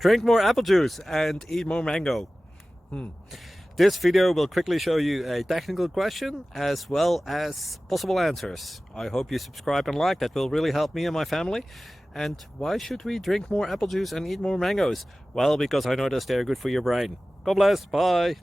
Drink more apple juice and eat more mango. This video will quickly show you a technical question as well as possible answers. I hope you subscribe and like, that will really help me and my family. And why should we drink more apple juice and eat more mangoes? Well, because I noticed they're good for your brain. God bless, bye!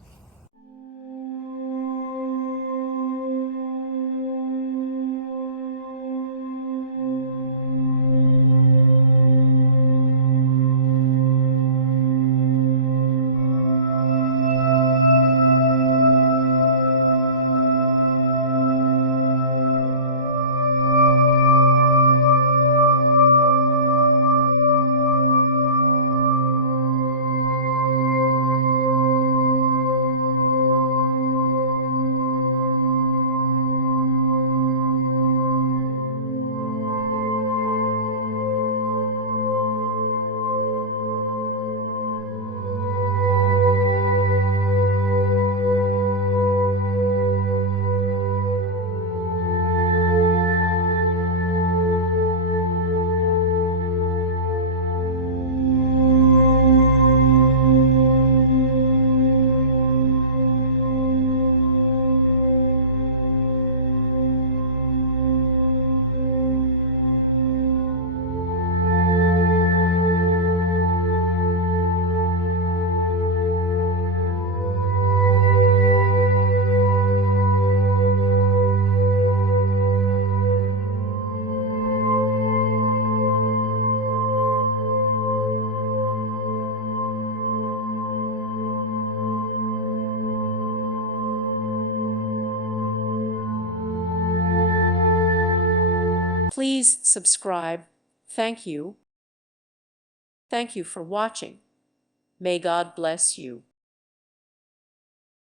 Please subscribe. Thank you. Thank you for watching. May God bless you.